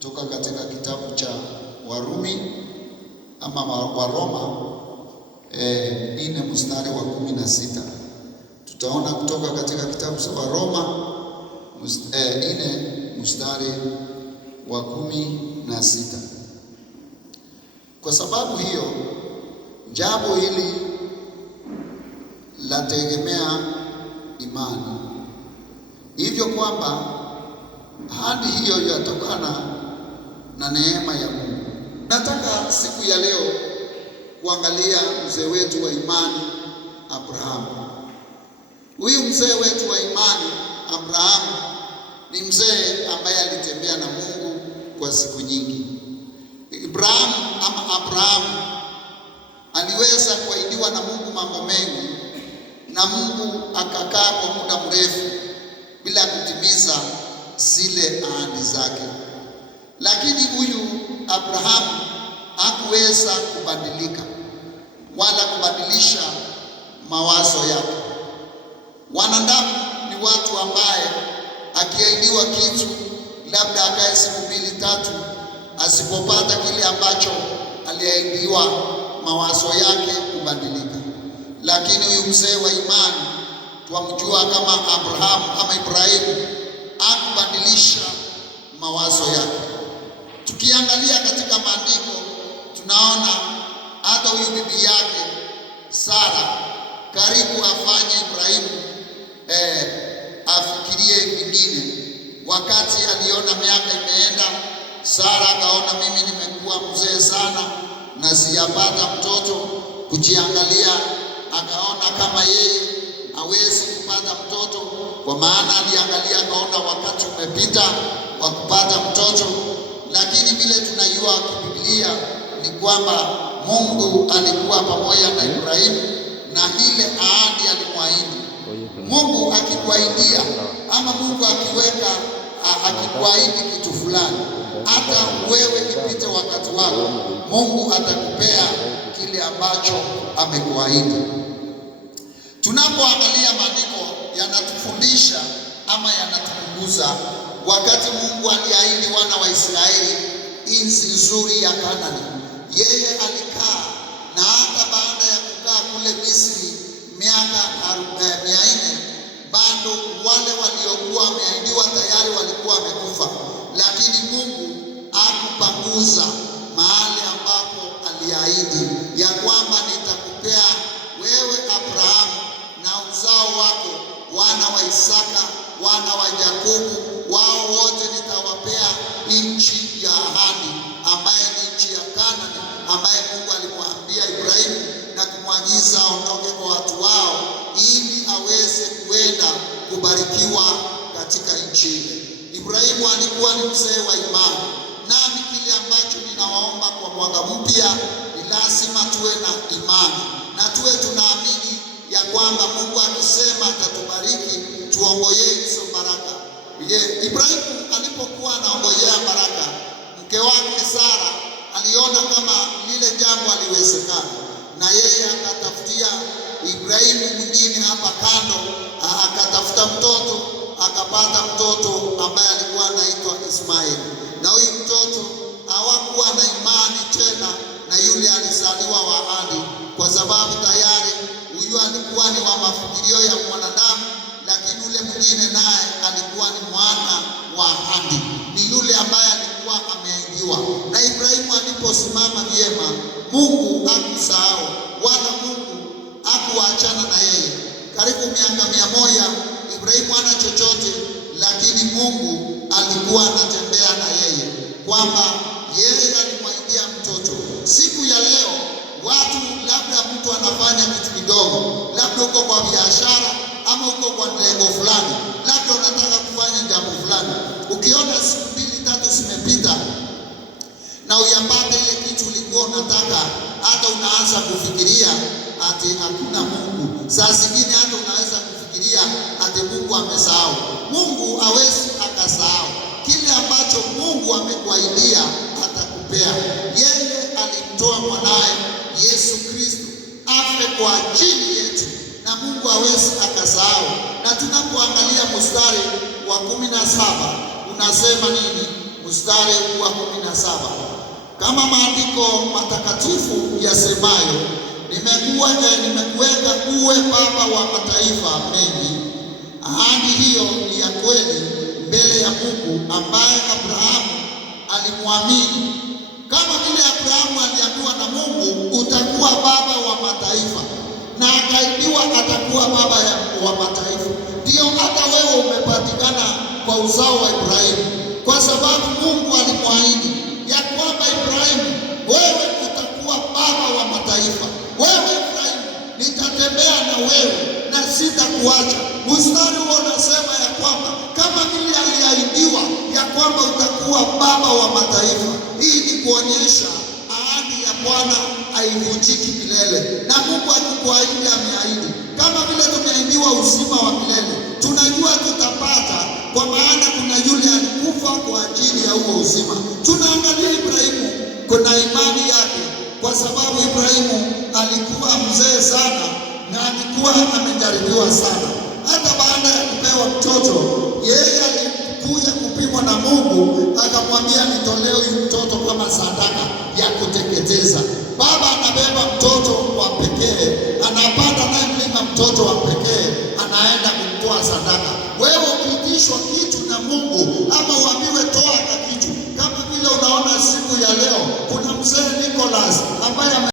kutoka katika kitabu cha Warumi ama Waroma 4 mstari wa 16. Tutaona kutoka katika kitabu cha Waroma 4 mstari wa 16. Kwa sababu hiyo jambo hili lategemea imani, hivyo kwamba ahadi hiyo yatokana na neema ya Mungu. Nataka siku ya leo kuangalia mzee wetu wa imani Abrahamu. Huyu mzee wetu wa imani Abrahamu ni mzee ambaye alitembea na Mungu kwa siku nyingi. Abrahamu aliweza kuahidiwa na Mungu mambo mengi, na Mungu akakaa kwa muda mrefu bila kutimiza zile ahadi zake. Lakini huyu Abrahamu hakuweza kubadilika wala kubadilisha mawazo yake. Wanadamu ni watu ambaye akiahidiwa kitu, labda akae siku 2-3 asipopata kile ambacho aliahidiwa, mawazo yake kubadilika. Lakini huyu mzee wa imani twamjua kama Abrahamu ama Ibrahimu, akubadilisha mawazo yake. Tukiangalia katika maandiko tunaona hata huyu bibi yake Sara karibu afanye Ibrahimu afikirie vingine. Wakati aliona miaka imeenda, Sara akaona mimi nimekuwa mzee sana na siyapata mtoto. Kujiangalia akaona kama yeye hawezi kupata mtoto, kwa maana aliangalia akaona wakati umepita wa kupata mtoto. Lakini vile tunajua Biblia ni kwamba Mungu alikuwa pamoja na Ibrahimu, na ile ahadi alimwahidi. Mungu akikuahidia ama Mungu akikuahidi kitu fulani, hata wewe ipite wakati wako, Mungu atakupea kile ambacho amekuahidi. Tunapoangalia maandiko yanatufundisha ama yanatukumbusha wakati Mungu aliahidi wana wa Israeli nchi nzuri ya Kanaani. Yeye alikaa, na hata baada ya kukaa kule Misri miaka 400, bado wale waliokuwa wameahidiwa tayari walikuwa wamekufa. Lakini Mungu hakupanguza mahali ambapo aliahidi ya kwamba nitakupea wewe Abrahamu na uzao wako, wana wa Isaka, wana wa Yakobo, wao wote nitawapea nchi ya ahadi, ambaye ni nchi ya Kanaani, ambaye Mungu alimwambia Ibrahimu na kumwagiza aondoke kwa watu wao ili aweze kuenda kubarikiwa katika nchi ile. Ibrahimu alikuwa ni mzee wa imani. Nami kile ambacho ninawaomba kwa mwaka mpya ni lazima tuwe na imani na tuwe tunaamini ya kwamba Mungu akisema atatubariki, tuongojee hizo baraka. Ibrahimu alipokuwa anaongojea baraka, mke wake Sara aliona kama lile jambo aliwezekana, na yeye akatafutia Ibrahimu mwingine hapa kando, akatafuta mtoto, akapata mtoto ambaye alikuwa anaitwa Ismaili. Na huyu mtoto hawakuwa na imani tena na yule alizaliwa wa ahadi, kwa sababu tayari huyu alikuwa ni wa mafikirio ya mwanadamu, lakini yule mwingine naye alikuwa ni mwana wa ahadi, ni yule ambaye alikuwa ameahidiwa. Na Ibrahimu aliposimama vyema, Mungu hakusahau wala Mungu hakuachana na yeye. Karibu miaka 100 Ibrahimu hana chochote, lakini Mungu alikuwa anatembea na yeye, kwamba yeye alimwahidia mtoto. Siku ya leo watu, labda mtu anafanya kitu kidogo, labda uko kwa biashara ama uko kwa lengo fulani, labda unataka kufanya jambo fulani, ukiona siku 2-3 zimepita na uyapate ile kitu ulikuwa unataka, hata unaanza kufikiria ati hakuna Mungu. Saa zingine hata unaweza kufikiria ati Mungu amesahau. Mungu hawezi akasahau. Kile ambacho Mungu amekuahidia atakupea. Yeye alimtoa mwanae Yesu Kristo afe kwa ajili yetu, na Mungu hawezi akasahau. Na tunapoangalia mstari wa 17 unasema nini? mstari wa 17, kama maandiko matakatifu yasemayo, nimekuweka uwe baba wa mataifa mengi. Ahadi hiyo ni ya kweli mbele ya Mungu ambaye Abrahamu alimwamini. Kama vile Abrahamu aliambiwa na Mungu, utakuwa baba wa mataifa, na akaidiwa atakuwa baba wa mataifa, ndio hata wewe umepatikana kwa uzao wa Ibrahimu, kwa sababu Mungu alimwahidi ya kwamba Ibrahimu, wewe utakuwa baba wa mataifa. Wewe Ibrahimu, nitatembea na wewe na sitakuacha. Mstari huo unasema ya kwamba kama vile aliahidiwa ya kwamba utakuwa baba wa mataifa. Hii ni kuonyesha ahadi ya Bwana haivunjiki milele, na Mungu akikuahidi ameahidi. Kama vile tumeahidiwa uzima wa milele, tunajua tutapata, kwa maana kuna yule alikufa kwa ajili ya huo uzima. Tunaangalia Ibrahimu, kuna imani yake, kwa sababu Ibrahimu alikuwa mzee sana na alikuwa amejaribiwa sana. Hata baada ya kupewa mtoto, yeye alikuja kupimwa na Mungu, akamwambia nitolee huyu mtoto kama sadaka ya kuteketeza. Baba anabeba mtoto wa pekee, anapanda naye mlima mtoto wa pekee, anaenda kumtoa sadaka. Wewe ukiitishwa kitu na Mungu ama